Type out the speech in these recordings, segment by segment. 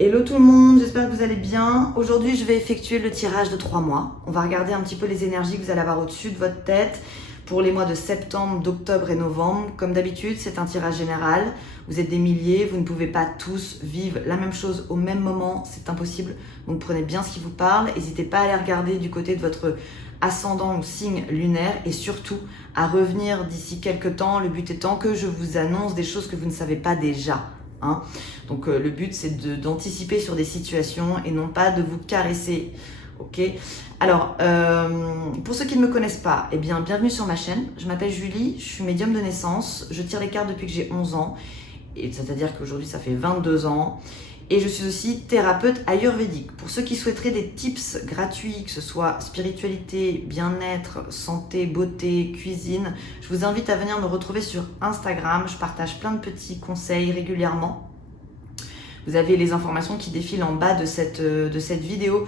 Hello tout le monde, j'espère que vous allez bien. Aujourd'hui, je vais effectuer le tirage de 3 mois. On va regarder un petit peu les énergies que vous allez avoir au-dessus de votre tête pour les mois de septembre, d'octobre et novembre. Comme d'habitude, c'est un tirage général. Vous êtes des milliers, vous ne pouvez pas tous vivre la même chose au même moment, c'est impossible. Donc prenez bien ce qui vous parle. N'hésitez pas à aller regarder du côté de votre ascendant ou signe lunaire et surtout à revenir d'ici quelques temps. Le but étant que je vous annonce des choses que vous ne savez pas déjà. Hein. Donc le but c'est d'anticiper sur des situations et non pas de vous caresser. Ok. Alors pour ceux qui ne me connaissent pas, eh bien bienvenue sur ma chaîne. Je m'appelle Julie, je suis médium de naissance. Je tire les cartes depuis que j'ai 11 ans. Et c'est-à-dire qu'aujourd'hui ça fait 22 ans. Et je suis aussi thérapeute ayurvédique. Pour ceux qui souhaiteraient des tips gratuits, que ce soit spiritualité, bien-être, santé, beauté, cuisine, je vous invite à venir me retrouver sur Instagram. Je partage plein de petits conseils régulièrement. Vous avez les informations qui défilent en bas de cette vidéo,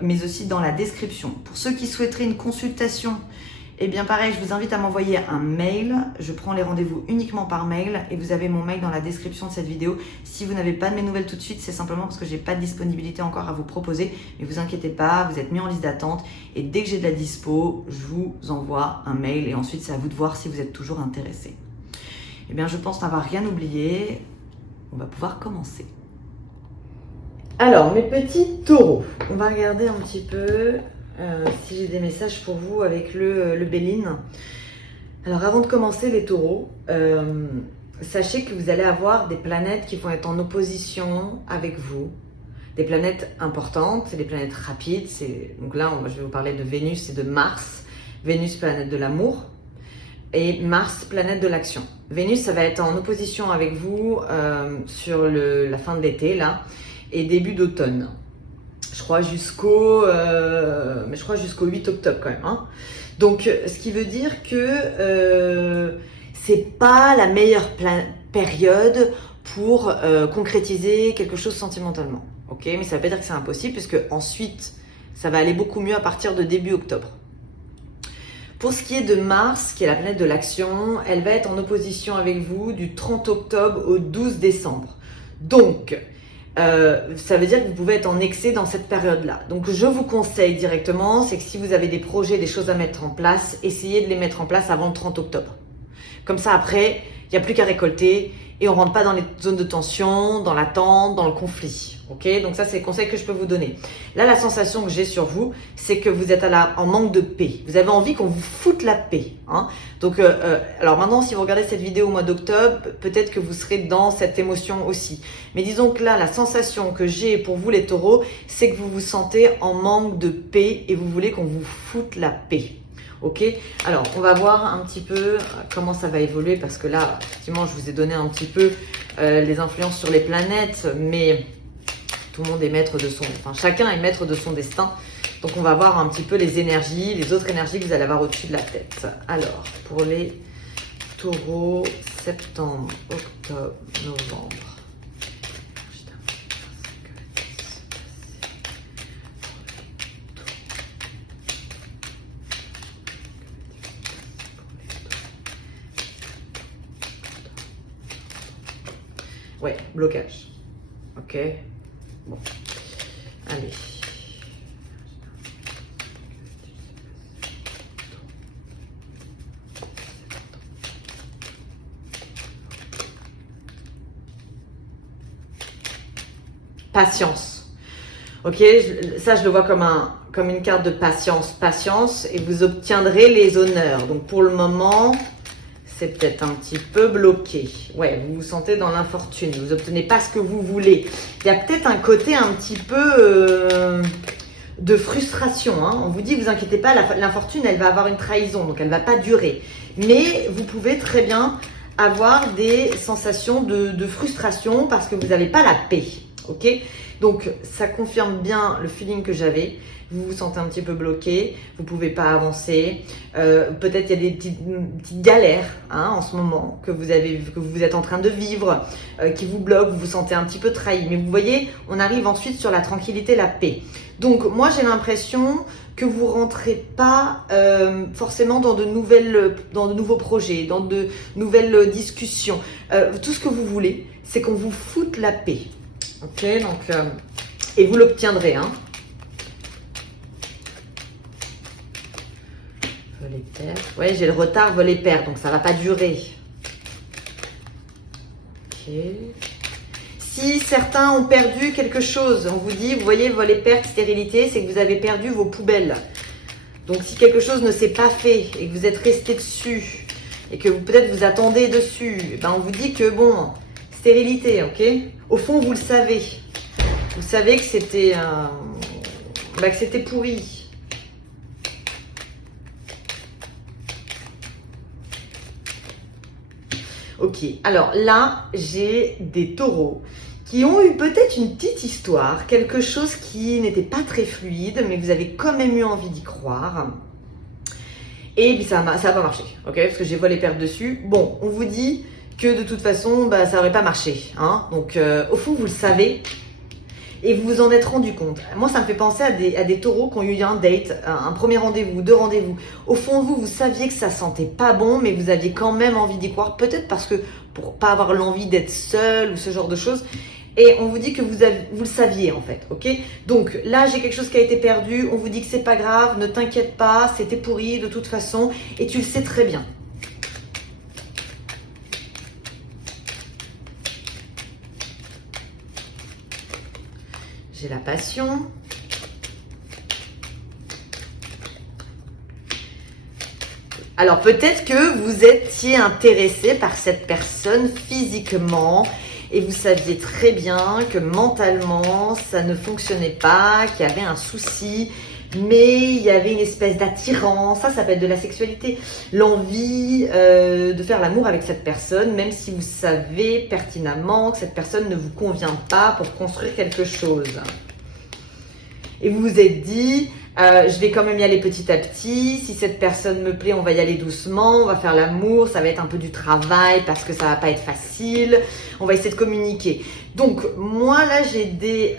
mais aussi dans la description. Pour ceux qui souhaiteraient une consultation, eh bien pareil, je vous invite à m'envoyer un mail. Je prends les rendez-vous uniquement par mail et vous avez mon mail dans la description de cette vidéo. Si vous n'avez pas de mes nouvelles tout de suite, c'est simplement parce que j'ai pas de disponibilité encore à vous proposer. Mais vous inquiétez pas, vous êtes mis en liste d'attente et dès que j'ai de la dispo, je vous envoie un mail et ensuite c'est à vous de voir si vous êtes toujours intéressé. Eh bien je pense n'avoir rien oublié. On va pouvoir commencer. Alors mes petits taureaux, on va regarder un petit peu si j'ai des messages pour vous avec le Béline. Alors avant de commencer les taureaux, sachez que vous allez avoir des planètes qui vont être en opposition avec vous. Des planètes importantes, c'est des planètes rapides. Donc là, je vais vous parler de Vénus et de Mars. Vénus, planète de l'amour, et Mars, planète de l'action. Vénus, ça va être en opposition avec vous sur la fin de l'été, là, et début d'automne. Je crois jusqu'au 8 octobre quand même. Hein. Donc, ce qui veut dire que c'est pas la meilleure période pour concrétiser quelque chose sentimentalement. Ok, mais ça veut pas dire que c'est impossible, puisque ensuite, ça va aller beaucoup mieux à partir de début octobre. Pour ce qui est de Mars, qui est la planète de l'action, elle va être en opposition avec vous du 30 octobre au 12 décembre. Donc, ça veut dire que vous pouvez être en excès dans cette période-là. Donc, je vous conseille directement, c'est que si vous avez des projets, des choses à mettre en place, essayez de les mettre en place avant le 30 octobre. Comme ça, après, il n'y a plus qu'à récolter et on ne rentre pas dans les zones de tension, dans l'attente, dans le conflit. Ok, donc ça, c'est le conseil que je peux vous donner. Là, la sensation que j'ai sur vous, c'est que vous êtes en manque de paix. Vous avez envie qu'on vous foute la paix. Hein. Donc, alors maintenant, si vous regardez cette vidéo au mois d'octobre, peut-être que vous serez dans cette émotion aussi. Mais disons que là, la sensation que j'ai pour vous, les taureaux, c'est que vous vous sentez en manque de paix et vous voulez qu'on vous foute la paix. Ok, alors on va voir un petit peu comment ça va évoluer parce que là, effectivement, je vous ai donné un petit peu les influences sur les planètes, mais tout le monde est maître de chacun est maître de son destin. Donc on va voir un petit peu les énergies, les autres énergies que vous allez avoir au-dessus de la tête. Alors, pour les taureaux, septembre, octobre, novembre. Ouais, blocage. Ok. Bon. Allez. Patience. Ok, ça je le vois comme une carte de patience. Patience et vous obtiendrez les honneurs. Donc pour le moment, c'est peut-être un petit peu bloqué. Ouais, vous vous sentez dans l'infortune. Vous n'obtenez pas ce que vous voulez. Il y a peut-être un côté un petit peu de frustration. Hein. On vous dit, vous inquiétez pas, l'infortune, elle va avoir une trahison, donc elle va pas durer. Mais vous pouvez très bien avoir des sensations de frustration parce que vous n'avez pas la paix. Ok, donc ça confirme bien le feeling que j'avais. Vous vous sentez un petit peu bloqué, vous pouvez pas avancer. Peut-être il y a des petites galères en ce moment que vous êtes en train de vivre, qui vous bloquent, vous vous sentez un petit peu trahi. Mais vous voyez, on arrive ensuite sur la tranquillité, la paix. Donc moi j'ai l'impression que vous rentrez pas forcément dans de nouveaux projets, dans de nouvelles discussions. Tout ce que vous voulez, c'est qu'on vous foute la paix. Ok, donc, et vous l'obtiendrez, hein. Voler pair. Ouais, j'ai le retard, voler pair, donc ça va pas durer. Ok. Si certains ont perdu quelque chose, on vous dit, vous voyez, voler perte, stérilité, c'est que vous avez perdu vos poubelles. Donc si quelque chose ne s'est pas fait et que vous êtes resté dessus et que peut-être vous attendez dessus, ben on vous dit que bon, stérilité, ok. Au fond, vous le savez. Vous savez que c'était pourri. Ok, alors là, j'ai des taureaux qui ont eu peut-être une petite histoire, quelque chose qui n'était pas très fluide, mais vous avez quand même eu envie d'y croire. Et puis ça n'a pas marché, ok, parce que j'ai volé perdre dessus. Bon, on vous dit que de toute façon, bah, ça n'aurait pas marché. Hein. Donc, au fond, vous le savez et vous vous en êtes rendu compte. Moi, ça me fait penser à des taureaux qui ont eu un date, un premier rendez-vous, deux rendez-vous. Au fond, vous saviez que ça sentait pas bon, mais vous aviez quand même envie d'y croire. Peut-être parce que pour pas avoir l'envie d'être seul ou ce genre de choses. Et on vous dit que vous le saviez en fait, ok. Donc là, j'ai quelque chose qui a été perdu. On vous dit que c'est pas grave, ne t'inquiète pas, c'était pourri de toute façon, et tu le sais très bien. J'ai la passion. Alors peut-être que vous étiez intéressé par cette personne physiquement et vous saviez très bien que mentalement ça ne fonctionnait pas, qu'il y avait un souci, mais il y avait une espèce d'attirance, ça peut être de la sexualité, l'envie de faire l'amour avec cette personne, même si vous savez pertinemment que cette personne ne vous convient pas pour construire quelque chose. Et vous vous êtes dit, je vais quand même y aller petit à petit. Si cette personne me plaît, on va y aller doucement. On va faire l'amour. Ça va être un peu du travail parce que ça va pas être facile. On va essayer de communiquer. Donc, moi, là, j'ai des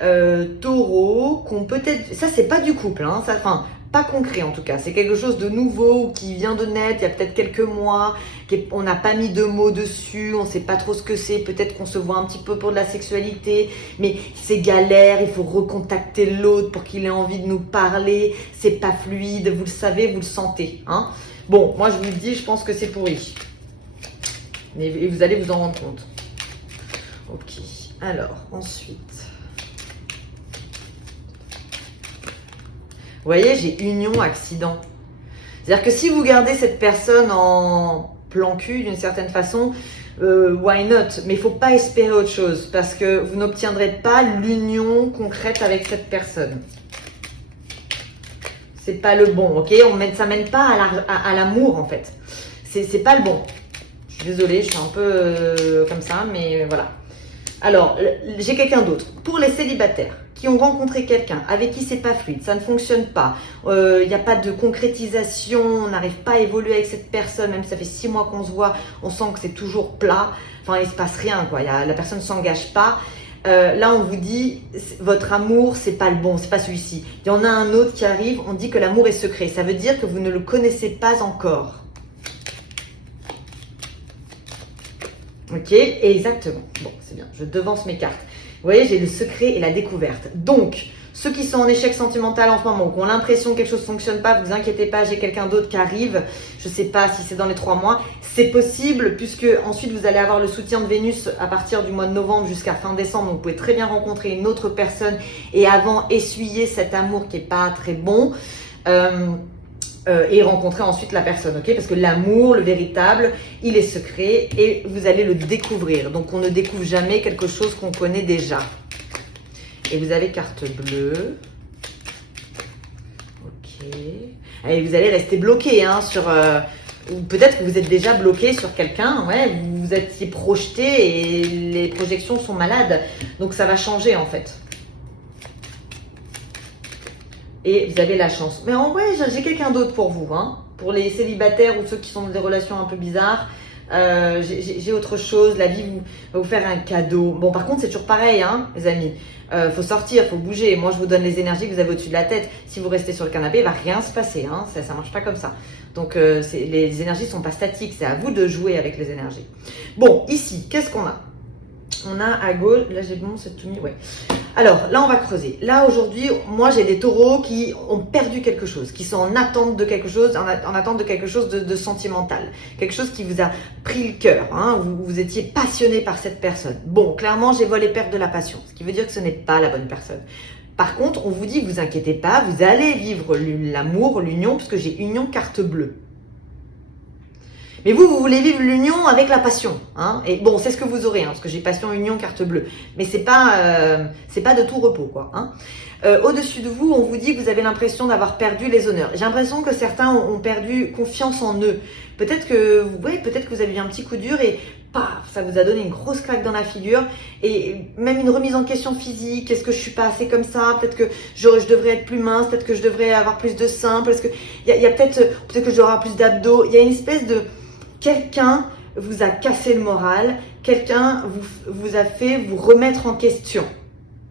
taureaux qu'on peut-être... Ça, c'est pas du couple. Hein, ça, enfin, pas concret en tout cas. C'est quelque chose de nouveau qui vient de naître il y a peut-être quelques mois. On n'a pas mis de mots dessus. On sait pas trop ce que c'est. Peut-être qu'on se voit un petit peu pour de la sexualité. Mais c'est galère. Il faut recontacter l'autre pour qu'il ait envie de nous parler. C'est pas fluide. Vous le savez, vous le sentez. Hein. Bon, moi, je vous le dis, je pense que c'est pourri. Et vous allez vous en rendre compte. Ok. Alors, ensuite... Vous voyez, j'ai union, accident. C'est-à-dire que si vous gardez cette personne en plan cul d'une certaine façon, why not? Mais il ne faut pas espérer autre chose parce que vous n'obtiendrez pas l'union concrète avec cette personne. C'est pas le bon, ok? Ça mène pas à l'amour en fait. C'est pas le bon. Je suis désolée, je suis un peu comme ça, mais voilà. Alors, j'ai quelqu'un d'autre. Pour les célibataires qui ont rencontré quelqu'un avec qui c'est pas fluide, ça ne fonctionne pas, il n'y a pas de concrétisation, on n'arrive pas à évoluer avec cette personne, même si ça fait 6 mois qu'on se voit, on sent que c'est toujours plat, enfin il se passe rien quoi, la personne ne s'engage pas. Là on vous dit, votre amour c'est pas le bon, c'est pas celui-ci. Il y en a un autre qui arrive, on dit que l'amour est secret, ça veut dire que vous ne le connaissez pas encore. Ok, exactement. Bon, c'est bien, je devance mes cartes. Vous voyez, j'ai le secret et la découverte. Donc, ceux qui sont en échec sentimental en ce moment, qui ont l'impression que quelque chose ne fonctionne pas, vous inquiétez pas, j'ai quelqu'un d'autre qui arrive. Je ne sais pas si c'est dans les 3 mois. C'est possible puisque ensuite vous allez avoir le soutien de Vénus à partir du mois de novembre jusqu'à fin décembre. Donc, vous pouvez très bien rencontrer une autre personne et avant essuyer cet amour qui n'est pas très bon. Et rencontrer ensuite la personne, ok? Parce que l'amour, le véritable, il est secret et vous allez le découvrir. Donc, on ne découvre jamais quelque chose qu'on connaît déjà. Et vous avez carte bleue. Ok. Et vous allez rester bloqué hein, sur... ou peut-être que vous êtes déjà bloqué sur quelqu'un. Ouais, vous vous étiez projeté et les projections sont malades. Donc, ça va changer en fait. Et vous avez la chance. Mais en vrai, j'ai quelqu'un d'autre pour vous. Hein. Pour les célibataires ou ceux qui sont dans des relations un peu bizarres, j'ai autre chose. La vie va vous faire un cadeau. Bon, par contre, c'est toujours pareil, hein, les amis. Faut sortir, faut bouger. Moi, je vous donne les énergies que vous avez au-dessus de la tête. Si vous restez sur le canapé, il va rien se passer. Hein. Ça marche pas comme ça. Donc, les énergies sont pas statiques. C'est à vous de jouer avec les énergies. Bon, ici, qu'est-ce qu'on a? On a à gauche, là j'ai bon, c'est tout mis, ouais. Alors là on va creuser. Là aujourd'hui, moi j'ai des taureaux qui ont perdu quelque chose, qui sont en attente de quelque chose, en attente de quelque chose de sentimental. Quelque chose qui vous a pris le cœur, hein, vous étiez passionné par cette personne. Bon, clairement j'ai volé perdre de la passion, ce qui veut dire que ce n'est pas la bonne personne. Par contre, on vous dit, vous inquiétez pas, vous allez vivre l'amour, l'union, puisque j'ai union carte bleue. Mais vous voulez vivre l'union avec la passion, hein. Et bon, c'est ce que vous aurez, hein, parce que j'ai passion, union, carte bleue. Mais c'est pas de tout repos, quoi. Hein. Au-dessus de vous, on vous dit que vous avez l'impression d'avoir perdu les honneurs. J'ai l'impression que certains ont perdu confiance en eux. Peut-être que vous avez eu un petit coup dur et paf, ça vous a donné une grosse claque dans la figure et même une remise en question physique. Est-ce que je suis pas assez comme ça? Peut-être que je devrais être plus mince. Peut-être que je devrais avoir plus de seins. Parce que il y a peut-être que je devrais avoir plus d'abdos. Il y a une espèce de quelqu'un vous a cassé le moral, quelqu'un vous a fait vous remettre en question.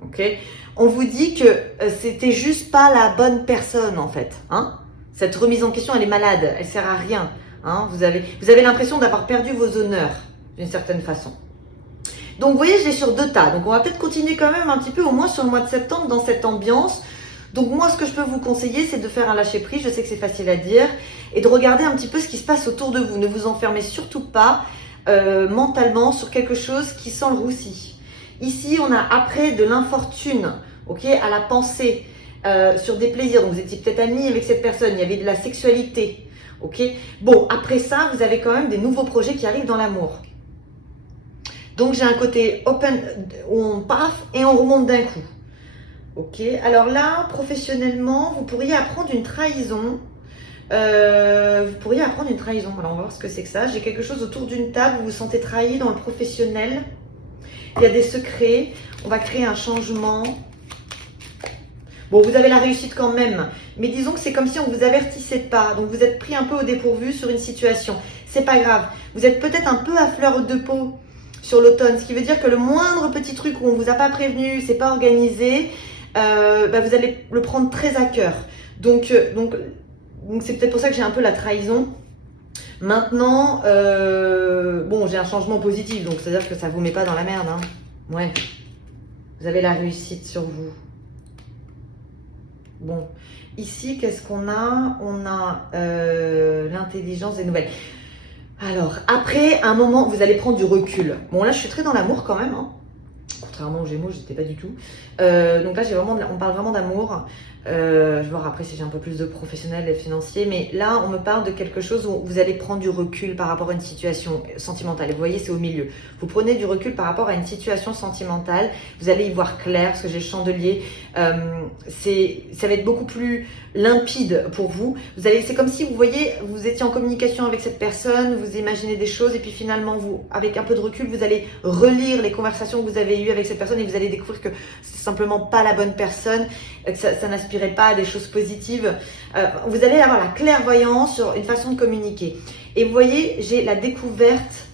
Okay, on vous dit que c'était juste pas la bonne personne en fait. Hein, cette remise en question, elle est malade, elle sert à rien. Hein, vous avez l'impression d'avoir perdu vos honneurs d'une certaine façon. Donc vous voyez, je l'ai sur 2 tas. Donc on va peut-être continuer quand même un petit peu, au moins sur le mois de septembre, dans cette ambiance. Donc moi, ce que je peux vous conseiller, c'est de faire un lâcher-prise. Je sais que c'est facile à dire. Et de regarder un petit peu ce qui se passe autour de vous. Ne vous enfermez surtout pas mentalement sur quelque chose qui sent le roussi. Ici, on a après de l'infortune, ok, à la pensée, sur des plaisirs. Donc vous étiez peut-être amis avec cette personne, il y avait de la sexualité. Ok. Bon, après ça, vous avez quand même des nouveaux projets qui arrivent dans l'amour. Donc j'ai un côté open où on paf et on remonte d'un coup. Ok, alors là, professionnellement, vous pourriez apprendre une trahison. Alors, on va voir ce que c'est que ça. J'ai quelque chose autour d'une table, vous vous sentez trahi dans le professionnel. Il y a des secrets. On va créer un changement. Bon, vous avez la réussite quand même. Mais disons que c'est comme si on vous avertissait pas. Donc, vous êtes pris un peu au dépourvu sur une situation. C'est pas grave. Vous êtes peut-être un peu à fleur de peau sur l'automne. Ce qui veut dire que le moindre petit truc où on vous a pas prévenu, c'est pas organisé, vous allez le prendre très à cœur. Donc c'est peut-être pour ça que j'ai un peu la trahison. Maintenant, bon, j'ai un changement positif, donc c'est-à-dire que ça vous met pas dans la merde. Hein. Ouais, vous avez la réussite sur vous. Bon, ici, qu'est-ce qu'on a? On a l'intelligence des nouvelles. Alors, après un moment, vous allez prendre du recul. Bon, là, je suis très dans l'amour quand même, hein. Contrairement aux Gémeaux, j'étais pas du tout. Donc là, on parle vraiment d'amour. Je vais voir après si j'ai un peu plus de professionnel et financier. Mais là, on me parle de quelque chose où vous allez prendre du recul par rapport à une situation sentimentale. Et vous voyez, c'est au milieu. Vous prenez du recul par rapport à une situation sentimentale. Vous allez y voir clair, parce que j'ai le chandelier. Ça va être beaucoup plus limpide pour vous. C'est comme si, vous voyez, vous étiez en communication avec cette personne, vous imaginez des choses, et puis finalement, avec un peu de recul, vous allez relire les conversations que vous avez eues avec cette personne, et vous allez découvrir que c'est simplement pas la bonne personne, que ça n'aspirait pas à des choses positives. Vous allez avoir la clairvoyance sur une façon de communiquer. Et vous voyez, j'ai la découverte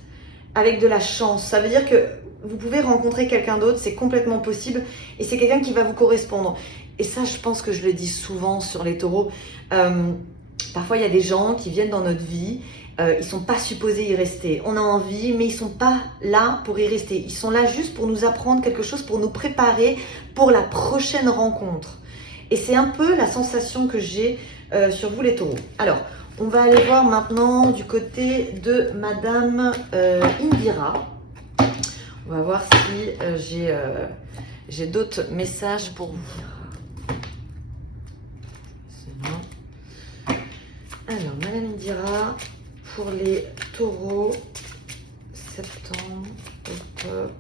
avec de la chance. Ça veut dire que vous pouvez rencontrer quelqu'un d'autre, c'est complètement possible, et c'est quelqu'un qui va vous correspondre. Et ça, je pense que je le dis souvent sur les taureaux. Parfois, il y a des gens qui viennent dans notre vie, ils sont pas supposés y rester. On a envie, mais ils sont pas là pour y rester. Ils sont là juste pour nous apprendre quelque chose, pour nous préparer pour la prochaine rencontre. Et c'est un peu la sensation que j'ai sur vous les taureaux. Alors, on va aller voir maintenant du côté de Madame Indira. On va voir si j'ai d'autres messages pour vous. C'est bon. Alors, Madame Indira, pour les taureaux, septembre, octobre,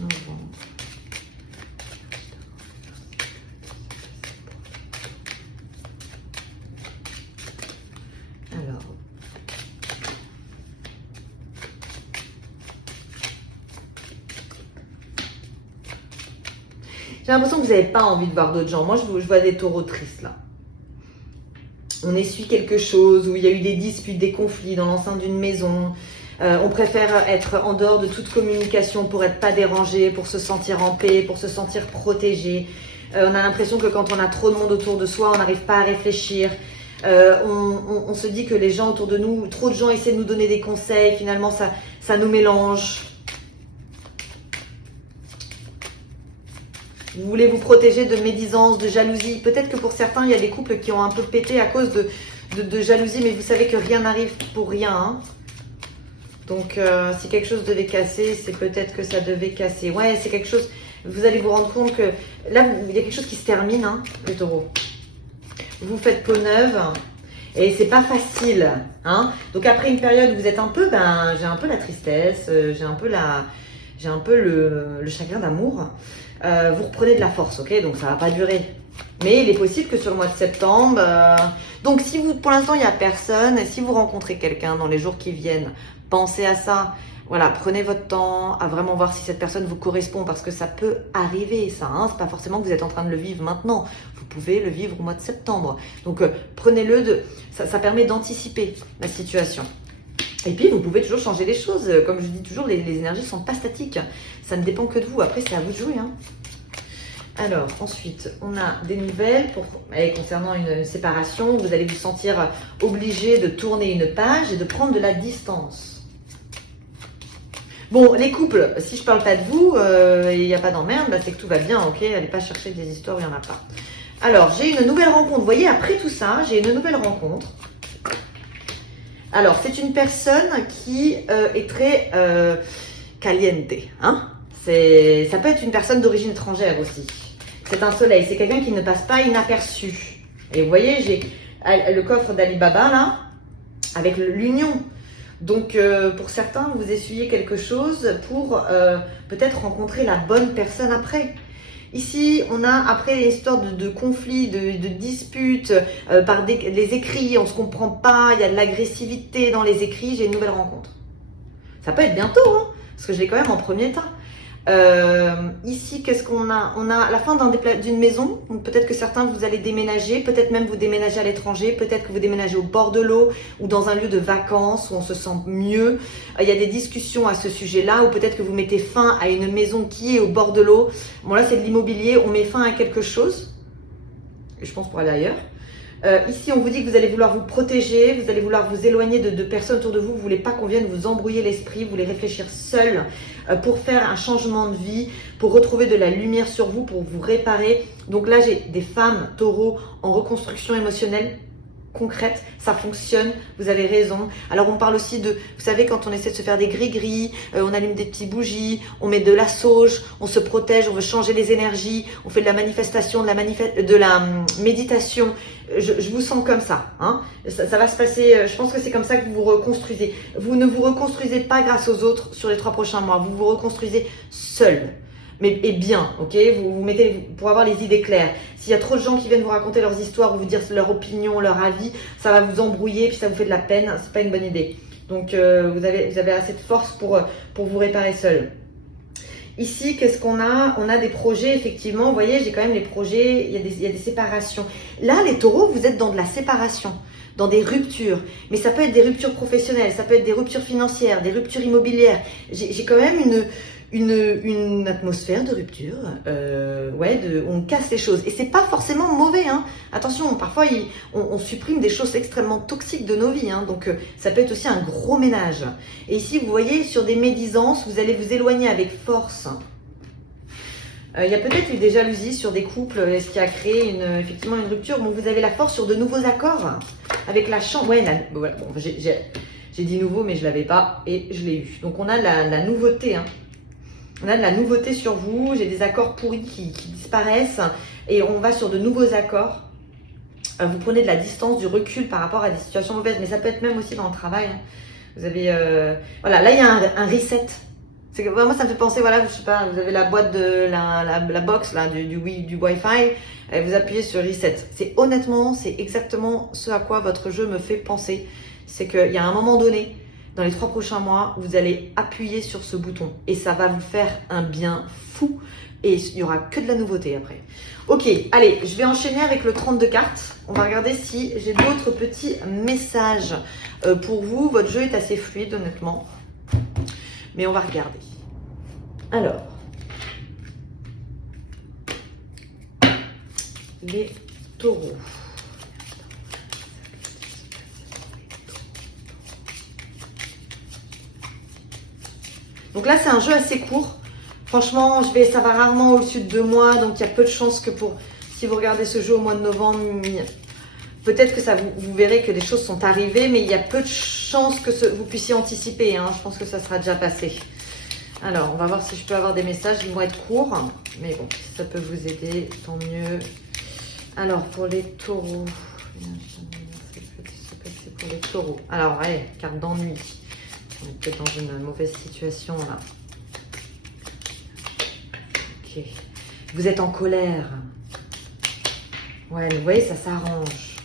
novembre. Alors, j'ai l'impression que vous n'avez pas envie de voir d'autres gens. Moi, je vois des taureaux tristes là. On essuie quelque chose où il y a eu des disputes, des conflits dans l'enceinte d'une maison. On préfère être en dehors de toute communication pour être pas dérangé, pour se sentir en paix, pour se sentir protégé. On a l'impression que quand on a trop de monde autour de soi, on n'arrive pas à réfléchir. On se dit que les gens autour de nous, trop de gens essaient de nous donner des conseils. Finalement, ça nous mélange. Vous voulez vous protéger de médisance, de jalousie. Peut-être que pour certains, il y a des couples qui ont un peu pété à cause de jalousie, mais vous savez que rien n'arrive pour rien. Hein. Donc, si quelque chose devait casser, c'est peut-être que ça devait casser. Ouais, c'est quelque chose... Vous allez vous rendre compte que... Là, il y a quelque chose qui se termine, hein, les taureaux. Vous faites peau neuve et c'est pas facile. Hein. Donc, après une période où vous êtes un peu... j'ai un peu la tristesse, j'ai un peu le chagrin d'amour. Vous reprenez de la force, ok? Donc, ça va pas durer. Mais il est possible que sur le mois de septembre... Donc, si vous, pour l'instant, il n'y a personne, si vous rencontrez quelqu'un dans les jours qui viennent, pensez à ça. Voilà, prenez votre temps à vraiment voir si cette personne vous correspond parce que ça peut arriver, ça. Hein, c'est pas forcément que vous êtes en train de le vivre maintenant. Vous pouvez le vivre au mois de septembre. Donc, prenez-le. Ça permet d'anticiper la situation. Et puis, vous pouvez toujours changer les choses. Comme je dis toujours, les énergies ne sont pas statiques. Ça ne dépend que de vous. Après, c'est à vous de jouer. Hein. Alors, ensuite, on a des nouvelles concernant une séparation. Vous allez vous sentir obligé de tourner une page et de prendre de la distance. Bon, les couples, si je parle pas de vous et il n'y a pas d'emmerde, c'est que tout va bien, ok? Allez pas chercher des histoires où il n'y en a pas. Alors, j'ai une nouvelle rencontre. Vous voyez, après tout ça, j'ai une nouvelle rencontre. Alors, c'est une personne qui est très caliente. Hein? Ça peut être une personne d'origine étrangère aussi. C'est un soleil, c'est quelqu'un qui ne passe pas inaperçu. Et vous voyez, j'ai le coffre d'Ali Baba là, avec l'union. Donc, pour certains, vous essuyez quelque chose pour peut-être rencontrer la bonne personne après. Ici, on a après l'histoire de conflits, de disputes par les écrits, on ne se comprend pas, il y a de l'agressivité dans les écrits, j'ai une nouvelle rencontre. Ça peut être bientôt, hein, parce que je l'ai quand même en premier temps. Ici, qu'est-ce qu'on a? On a la fin d'une maison. Donc peut-être que certains vous allez déménager, peut-être même vous déménager à l'étranger, peut-être que vous déménagez au bord de l'eau ou dans un lieu de vacances où on se sent mieux. Il y a des discussions à ce sujet-là, ou peut-être que vous mettez fin à une maison qui est au bord de l'eau. Bon là c'est de l'immobilier, on met fin à quelque chose. Je pense pour aller ailleurs. Ici, on vous dit que vous allez vouloir vous protéger, vous allez vouloir vous éloigner de personnes autour de vous, vous ne voulez pas qu'on vienne vous embrouiller l'esprit, vous voulez réfléchir seul pour faire un changement de vie, pour retrouver de la lumière sur vous, pour vous réparer. Donc là, j'ai des femmes taureaux en reconstruction émotionnelle concrète, ça fonctionne, vous avez raison. Alors on parle aussi de, vous savez, quand on essaie de se faire des gris-gris, on allume des petites bougies, on met de la sauge, on se protège, on veut changer les énergies, on fait de la manifestation, de la méditation. Je vous sens comme ça, hein. Ça va se passer, je pense que c'est comme ça que vous vous reconstruisez. Vous ne vous reconstruisez pas grâce aux autres sur les 3 prochains mois, vous vous reconstruisez seul. Et bien, ok, vous mettez pour avoir les idées claires. S'il y a trop de gens qui viennent vous raconter leurs histoires ou vous dire leur opinion, leur avis, ça va vous embrouiller puis ça vous fait de la peine. C'est pas une bonne idée. Donc vous avez assez de force pour vous réparer seul. Ici, qu'est-ce qu'on a? On a des projets, effectivement. Vous voyez, j'ai quand même les projets. Il y a des séparations. Là, les taureaux, vous êtes dans de la séparation, dans des ruptures. Mais ça peut être des ruptures professionnelles, ça peut être des ruptures financières, des ruptures immobilières. J'ai quand même une atmosphère de rupture, on casse les choses. Et c'est pas forcément mauvais, hein. Attention, parfois on supprime des choses extrêmement toxiques de nos vies, hein. Donc ça peut être aussi un gros ménage. Et ici, vous voyez, sur des médisances, vous allez vous éloigner avec force. Il y a peut-être eu des jalousies sur des couples, ce qui a créé effectivement une rupture. Bon, vous avez la force sur de nouveaux accords avec la chance. Ouais, voilà, bon, j'ai dit nouveau, mais je l'avais pas et je l'ai eu. Donc on a la nouveauté, hein. On a de la nouveauté sur vous, j'ai des accords pourris qui disparaissent et on va sur de nouveaux accords. Vous prenez de la distance, du recul par rapport à des situations mauvaises, mais ça peut être même aussi dans le travail. Hein. Vous avez, voilà, là il y a un reset. C'est que moi ça me fait penser, voilà, je sais pas, vous avez la boîte de la box là du Wi-Fi, vous appuyez sur reset. C'est exactement ce à quoi votre jeu me fait penser. C'est qu'il y a un moment donné. Dans les 3 prochains mois, vous allez appuyer sur ce bouton et ça va vous faire un bien fou et il n'y aura que de la nouveauté après. Ok, allez, je vais enchaîner avec le 32 cartes. On va regarder si j'ai d'autres petits messages pour vous. Votre jeu est assez fluide, honnêtement, mais on va regarder. Alors, les taureaux. Donc là, c'est un jeu assez court. Franchement, ça va rarement au-dessus de 2 mois, donc il y a peu de chances que si vous regardez ce jeu au mois de novembre, peut-être que vous verrez que des choses sont arrivées, mais il y a peu de chances que vous puissiez anticiper. Hein. Je pense que ça sera déjà passé. Alors, on va voir si je peux avoir des messages. Ils vont être courts, mais bon, si ça peut vous aider, tant mieux. Alors, pour les taureaux. C'est pour les taureaux. Alors, allez, carte d'ennui. On est peut-être dans une mauvaise situation, là. Ok. Vous êtes en colère. Ouais, mais vous voyez, ça s'arrange.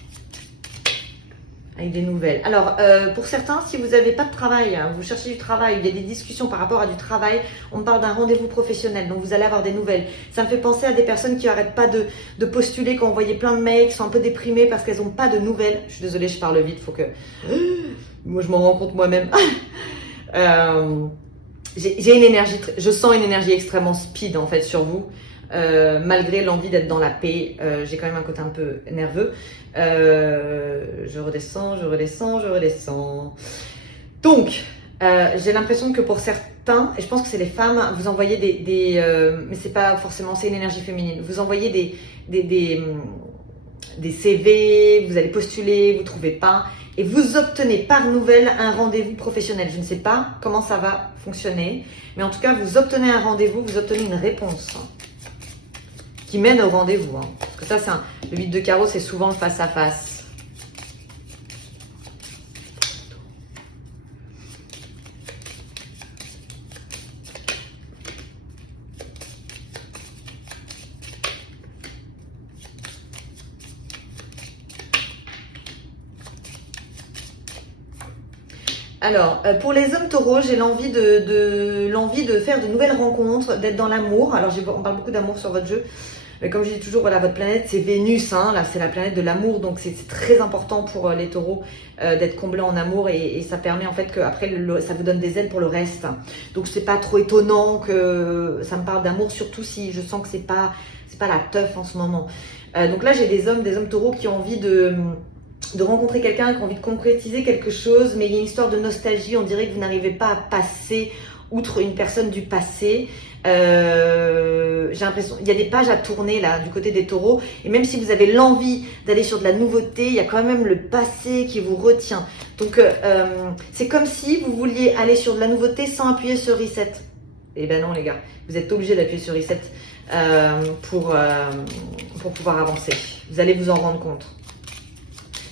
Avec des nouvelles. Alors, pour certains, si vous n'avez pas de travail, hein, vous cherchez du travail, il y a des discussions par rapport à du travail, on parle d'un rendez-vous professionnel, donc vous allez avoir des nouvelles. Ça me fait penser à des personnes qui n'arrêtent pas de postuler, qui ont envoyé plein de mails, qui sont un peu déprimées parce qu'elles n'ont pas de nouvelles. Je suis désolée, je parle vite, faut que... Moi, je m'en rends compte moi-même. J'ai une énergie, je sens une énergie extrêmement speed en fait sur vous. Malgré l'envie d'être dans la paix, j'ai quand même un côté un peu nerveux. Je redescends, je redescends, je redescends. Donc, j'ai l'impression que pour certains, et je pense que c'est les femmes, vous envoyez mais c'est pas forcément, c'est une énergie féminine. Vous envoyez des CV, vous allez postuler, vous trouvez pas, et vous obtenez par nouvelle un rendez-vous professionnel. Je ne sais pas comment ça va fonctionner, mais en tout cas, vous obtenez un rendez-vous, vous obtenez une réponse qui mène au rendez-vous. Hein. Parce que ça, le 8 de carreau, c'est souvent le face-à-face. Alors, pour les hommes taureaux, j'ai l'envie de faire de nouvelles rencontres, d'être dans l'amour. Alors, on parle beaucoup d'amour sur votre jeu. Mais comme je dis toujours, voilà, votre planète, c'est Vénus. Hein, là, c'est la planète de l'amour. Donc, c'est très important pour les taureaux d'être comblés en amour. Et ça permet en fait qu'après, ça vous donne des ailes pour le reste. Donc, c'est pas trop étonnant que ça me parle d'amour, surtout si je sens que c'est pas la teuf en ce moment. Donc là, j'ai des hommes taureaux qui ont envie de rencontrer quelqu'un, qui a envie de concrétiser quelque chose, mais il y a une histoire de nostalgie, on dirait que vous n'arrivez pas à passer outre une personne du passé. J'ai l'impression, il y a des pages à tourner là du côté des taureaux, et même si vous avez l'envie d'aller sur de la nouveauté, il y a quand même le passé qui vous retient. Donc c'est comme si vous vouliez aller sur de la nouveauté sans appuyer sur reset. Eh ben non les gars, vous êtes obligés d'appuyer sur reset pour pouvoir avancer. Vous allez vous en rendre compte.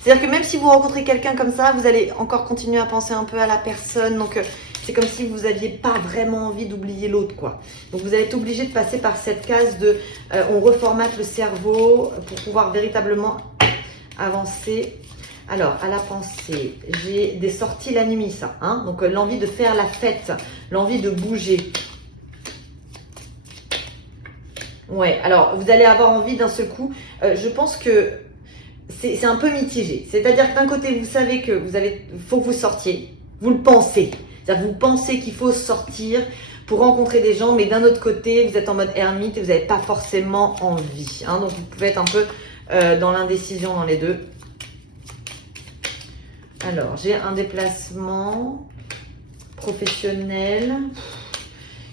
C'est-à-dire que même si vous rencontrez quelqu'un comme ça, vous allez encore continuer à penser un peu à la personne. Donc, c'est comme si vous n'aviez pas vraiment envie d'oublier l'autre, quoi. Donc, vous allez être obligé de passer par cette case de on reformate le cerveau pour pouvoir véritablement avancer. Alors, à la pensée, j'ai des sorties la nuit, ça. Hein, donc, l'envie de faire la fête, l'envie de bouger. Ouais, alors, vous allez avoir envie d'un seul coup. Je pense que c'est un peu mitigé. C'est-à-dire que d'un côté, vous savez que faut que vous sortiez. Vous le pensez. C'est-à-dire que vous pensez qu'il faut sortir pour rencontrer des gens, mais d'un autre côté, vous êtes en mode ermite et vous n'avez pas forcément envie. Hein, donc, vous pouvez être un peu dans l'indécision dans les deux. Alors, j'ai un déplacement professionnel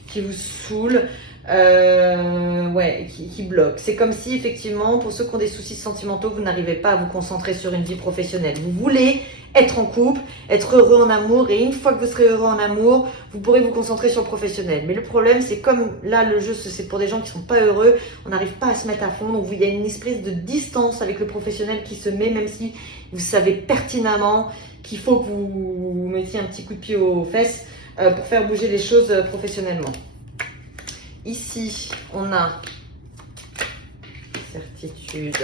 qui vous saoule. Ouais, qui bloque. C'est comme si effectivement, pour ceux qui ont des soucis sentimentaux, vous n'arrivez pas à vous concentrer sur une vie professionnelle. Vous voulez être en couple, être heureux en amour, et une fois que vous serez heureux en amour, vous pourrez vous concentrer sur le professionnel. Mais le problème, c'est comme là, le jeu, c'est pour des gens qui sont pas heureux, on n'arrive pas à se mettre à fond, donc il y a une espèce de distance avec le professionnel qui se met, même si vous savez pertinemment qu'il faut que vous mettiez un petit coup de pied aux fesses pour faire bouger les choses professionnellement. Ici, on a certitude,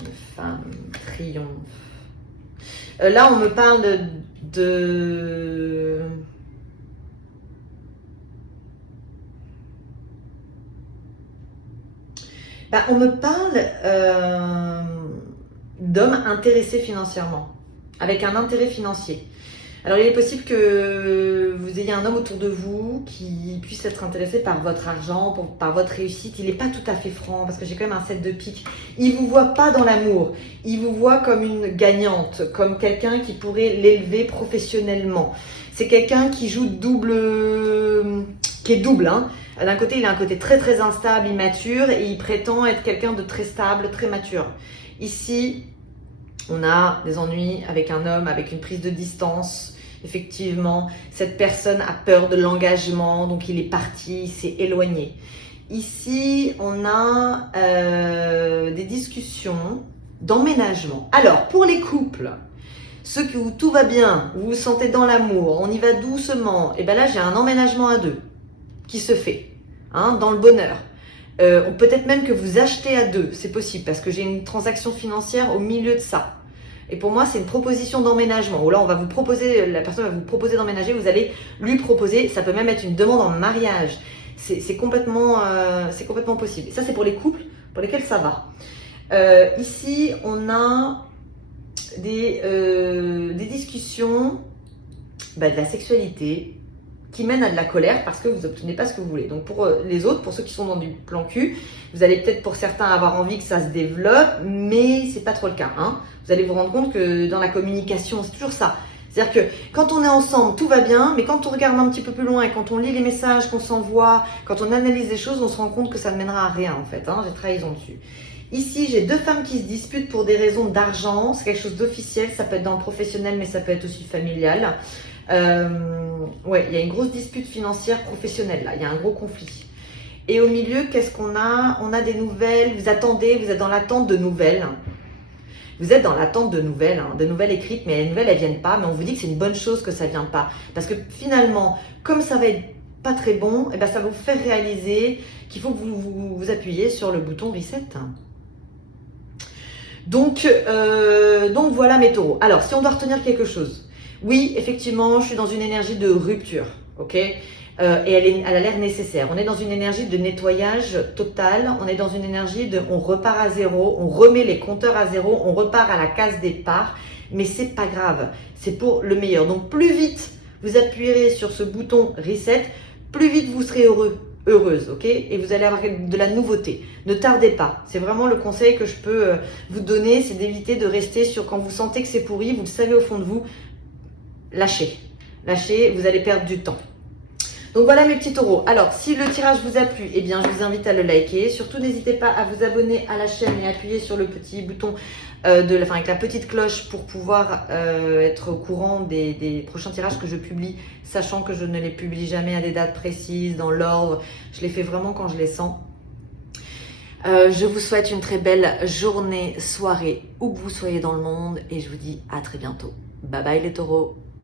une femme, triomphe. Là, on me parle de... on me parle d'hommes intéressés financièrement, avec un intérêt financier. Alors, il est possible que vous ayez un homme autour de vous qui puisse être intéressé par votre argent, par votre réussite. Il n'est pas tout à fait franc parce que j'ai quand même un 7 de pique. Il ne vous voit pas dans l'amour. Il vous voit comme une gagnante, comme quelqu'un qui pourrait l'élever professionnellement. C'est quelqu'un qui joue qui est double. Hein. D'un côté, il a un côté très très instable, immature, et il prétend être quelqu'un de très stable, très mature. Ici, on a des ennuis avec un homme, avec une prise de distance. Effectivement, cette personne a peur de l'engagement, donc il est parti, il s'est éloigné. Ici, on a des discussions d'emménagement. Alors, pour les couples, ceux où tout va bien, où vous vous sentez dans l'amour, on y va doucement, et bien là, j'ai un emménagement à deux qui se fait, hein, dans le bonheur. Peut-être même que vous achetez à deux, c'est possible, parce que j'ai une transaction financière au milieu de ça. Et pour moi, c'est une proposition d'emménagement, où là, on va vous proposer, la personne va vous proposer d'emménager, vous allez lui proposer, ça peut même être une demande en mariage. C'est complètement possible. Et ça, c'est pour les couples pour lesquels ça va. Ici, on a des discussions de la sexualité qui mènent à de la colère parce que vous n'obtenez pas ce que vous voulez. Donc pour les autres, pour ceux qui sont dans du plan cul, vous allez peut-être pour certains avoir envie que ça se développe, mais c'est pas trop le cas. Hein. Vous allez vous rendre compte que dans la communication, c'est toujours ça. C'est-à-dire que quand on est ensemble, tout va bien, mais quand on regarde un petit peu plus loin et quand on lit les messages qu'on s'envoie, quand on analyse les choses, on se rend compte que ça ne mènera à rien en fait. Hein. J'ai trahison dessus. Ici, j'ai deux femmes qui se disputent pour des raisons d'argent. C'est quelque chose d'officiel, ça peut être dans le professionnel, mais ça peut être aussi familial. Ouais, il y a une grosse dispute financière professionnelle là, il y a un gros conflit. Et au milieu, qu'est-ce qu'on a? On a des nouvelles, vous attendez, vous êtes dans l'attente de nouvelles. Vous êtes dans l'attente de nouvelles, hein, de nouvelles écrites, mais les nouvelles, elles viennent pas, mais on vous dit que c'est une bonne chose que ça vient pas. Parce que finalement, comme ça va être pas très bon, et ben ça va vous faire réaliser qu'il faut que vous appuyez sur le bouton reset. Donc voilà mes taureaux. Alors, si on doit retenir quelque chose, oui, effectivement, je suis dans une énergie de rupture, ok, et elle a l'air nécessaire. On est dans une énergie de nettoyage total, on est dans une énergie de on repart à zéro, on remet les compteurs à zéro, on repart à la case départ, mais c'est pas grave, c'est pour le meilleur. Donc plus vite vous appuierez sur ce bouton reset, plus vite vous serez heureuse, ok, et vous allez avoir de la nouveauté. Ne tardez pas, c'est vraiment le conseil que je peux vous donner, c'est d'éviter de rester sur quand vous sentez que c'est pourri, vous le savez au fond de vous, lâchez, vous allez perdre du temps. Donc voilà mes petits taureaux. Alors si le tirage vous a plu, eh bien je vous invite à le liker. Surtout n'hésitez pas à vous abonner à la chaîne et appuyer sur le petit bouton avec la petite cloche pour pouvoir être au courant des prochains tirages que je publie, sachant que je ne les publie jamais à des dates précises, dans l'ordre. Je les fais vraiment quand je les sens. Je vous souhaite une très belle journée, soirée, où que vous soyez dans le monde et je vous dis à très bientôt. Bye bye les taureaux.